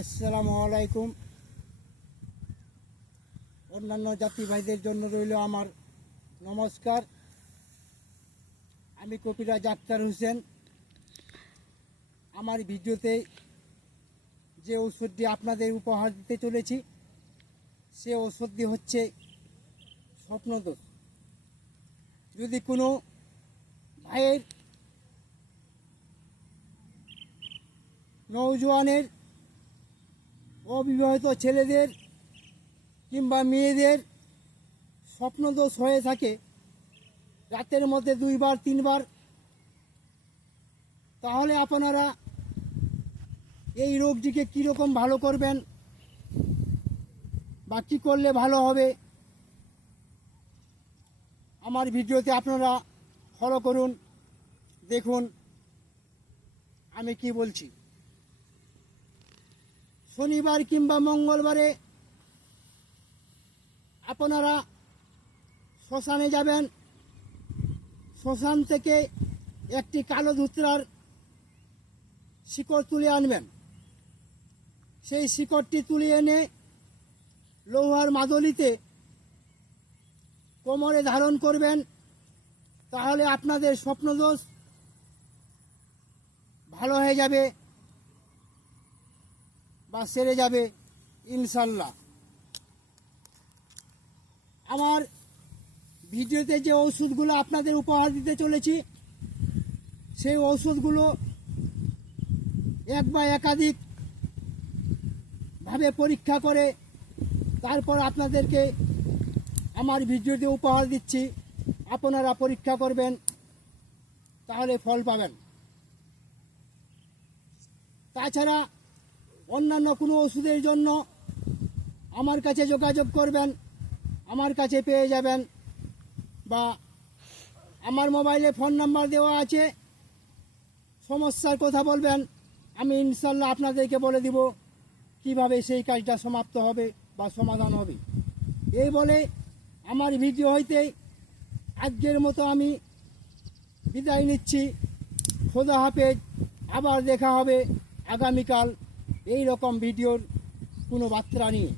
আসসালামু আলাইকুম। অন্যান্য জাতি ভাইদের জন্য রইল আমার নমস্কার। আমি কবিরাজ আক্তার হোসেন। আমার ভিডিওতে যে ওষুধটি আপনাদের উপহার দিতে চলেছি সে ওষুধটি হচ্ছে স্বপ্নদোষ। যদি কোনো ভাইয়ের নওজোয়ানের অবিবাহিত ছেলেদের কিংবা মেয়েদের স্বপ্নদোষ হয়ে থাকে রাতের মধ্যে 2বার 3বার, তাহলে আপনারা এই রোগটিকে কীরকম ভালো করবেন বা কী করলে ভালো হবে আমার ভিডিওতে আপনারা ফলো করুন, দেখুন আমি কি বলছি। শনিবার কিংবা মঙ্গলবারে আপনারা শ্মশানে যাবেন। শ্মশান থেকে একটি কালো ধুতরার শিকড় তুলে আনবেন। সেই শিকড়টি তুলে এনে লোহার মাদলিতে কোমরে ধারণ করবেন। তাহলে আপনাদের স্বপ্নদোষ ভালো হয়ে যাবে বা সেরে যাবে ইনশাল্লাহ। আমার ভিডিওতে যে ওষুধগুলো আপনাদের উপহার দিতে চলেছি সেই ওষুধগুলো এক বা একাধিক ভাবে পরীক্ষা করে তারপর আপনাদেরকে আমার ভিডিওতে উপহার দিচ্ছি। আপনারা পরীক্ষা করবেন, তাহলে ফল পাবেন। তাছাড়া অন্যান্য কোনো ওষুধের জন্য আমার কাছে যোগাযোগ করবেন, আমার কাছে পেয়ে যাবেন, বা আমার মোবাইলে ফোন নাম্বার দেওয়া আছে। সমস্যার কথা বলবেন, আমি ইনশাল্লাহ আপনাদেরকে বলে দিব কিভাবে সেই কাজটা সমাপ্ত হবে বা সমাধান হবে। এই বলে আমার ভিডিও হইতে আজকের মতো আমি বিদায় নিচ্ছি। খোদা হাফেজ। আবার দেখা হবে আগামীকাল এই রকম ভিডিওর কোনো বার্তা নিয়ে।